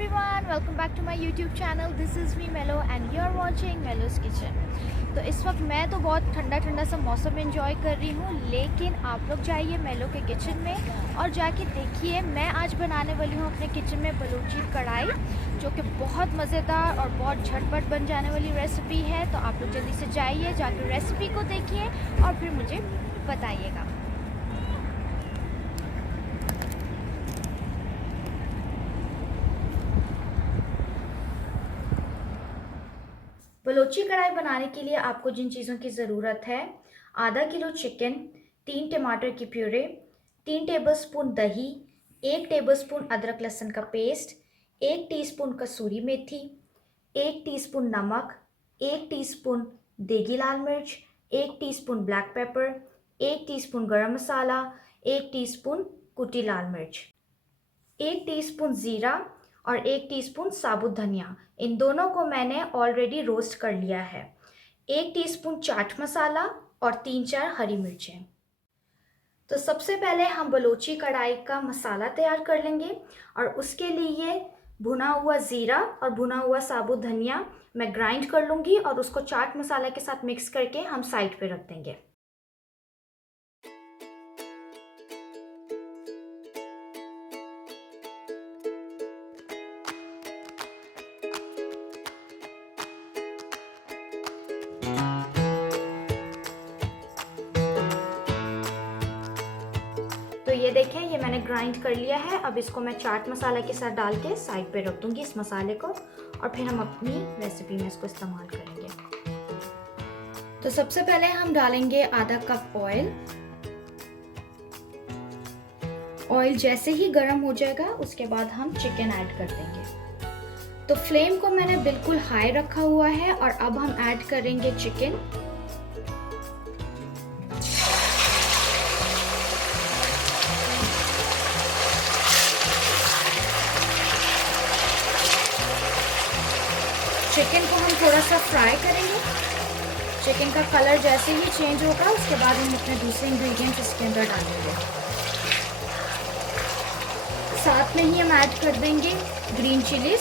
everyone, welcome back to my YouTube channel. This is me Melo and you are watching Melo's Kitchen. तो इस वक्त मैं तो बहुत ठंडा ठंडा सा मौसम एंजॉय कर रही हूँ, लेकिन आप लोग जाइए मेलो के किचन में और जाके देखिए मैं आज बनाने वाली हूँ अपने किचन में बलूची कढ़ाई, जो कि बहुत मज़ेदार और बहुत झटपट बन जाने वाली रेसिपी है। तो आप लोग जल्दी से जाइए, जाके रेसिपी को देखिए और फिर मुझे बताइएगा। बलूची कढ़ाई बनाने के लिए आपको जिन चीज़ों की ज़रूरत है, आधा किलो चिकन, 3 टमाटर की प्यूरे, 3 टेबलस्पून दही, 1 टेबलस्पून अदरक लहसुन का पेस्ट, 1 टीस्पून कसूरी मेथी, 1 टीस्पून नमक, 1 टीस्पून देगी लाल मिर्च, 1 टीस्पून ब्लैक पेपर, 1 टीस्पून गरम मसाला, 1 टीस्पून कुटी लाल मिर्च, 1 टीस्पून ज़ीरा और 1 टीस्पून साबुत धनिया। इन दोनों को मैंने ऑलरेडी रोस्ट कर लिया है। 1 टीस्पून चाट मसाला और 3-4 हरी मिर्चें। तो सबसे पहले हम बलूची कढ़ाई का मसाला तैयार कर लेंगे और उसके लिए भुना हुआ ज़ीरा और भुना हुआ साबुत धनिया मैं ग्राइंड कर लूँगी और उसको चाट मसाला के साथ मिक्स करके हम साइड पे रख देंगे। तो ये देखें, ये मैंने ग्राइंड कर लिया है। अब इसको मैं चाट मसाला के साथ डाल के साइड पे रख दूंगी इस मसाले को, और फिर हम अपनी रेसिपी में इसको इस्तेमाल करेंगे। तो सबसे पहले हम डालेंगे आधा कप ऑयल। ऑयल जैसे ही गर्म हो जाएगा उसके बाद हम चिकन ऐड कर देंगे। तो फ्लेम को मैंने बिल्कुल हाई रखा हुआ है और अब हम ऐड करेंगे चिकन। चिकन को हम थोड़ा सा फ्राई करेंगे। चिकन का कलर जैसे ही चेंज होगा उसके बाद हम अपने दूसरे इंग्रेडिएंट्स इसके अंदर डालेंगे। साथ में ही हम ऐड कर देंगे ग्रीन चिलीज।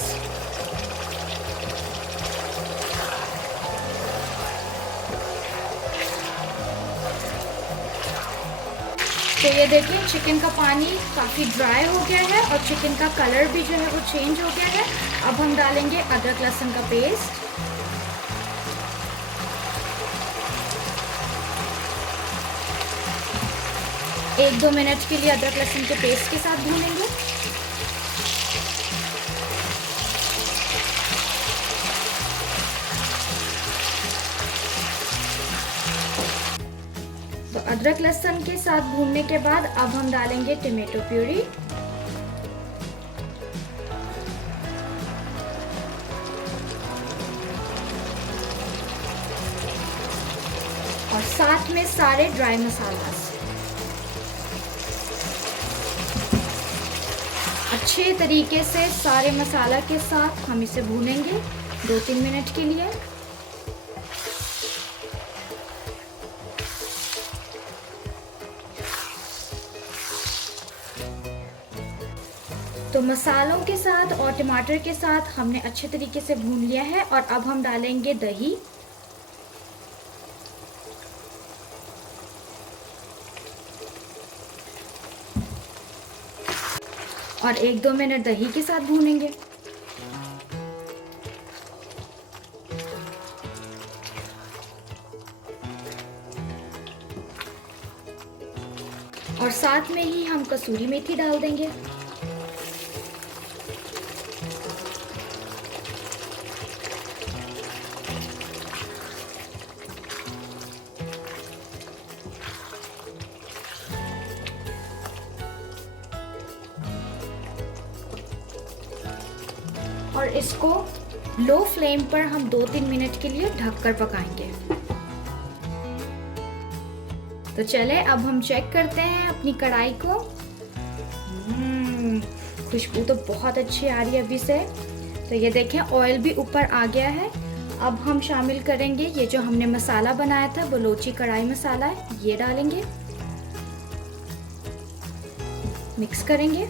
तो ये देखिए, चिकन का पानी काफ़ी ड्राई हो गया है और चिकन का कलर भी जो है वो चेंज हो गया है। अब हम डालेंगे अदरक लहसुन का पेस्ट। एक 2 मिनट के लिए अदरक लहसुन के पेस्ट के साथ भूनेंगे। तो अदरक लहसुन के साथ भूनने के बाद अब हम डालेंगे टमाटो प्यूरी। और साथ में सारे ड्राई मसाला अच्छे तरीके से सारे मसाला के साथ हम इसे भूनेंगे 2-3 मिनट के लिए। तो मसालों के साथ और टमाटर के साथ हमने अच्छे तरीके से भून लिया है और अब हम डालेंगे दही। और 1-2 मिनट दही के साथ भूनेंगे। और साथ में ही हम कसूरी मेथी डाल देंगे। और इसको लो फ्लेम पर हम 2-3 मिनट के लिए ढककर पकाएंगे। तो चले अब हम चेक करते हैं अपनी कढ़ाई को। खुशबू तो बहुत अच्छी आ रही है अभी से। तो ये देखें, ऑयल भी ऊपर आ गया है। अब हम शामिल करेंगे ये जो हमने मसाला बनाया था, बलूची कढ़ाई मसाला है, ये डालेंगे, मिक्स करेंगे।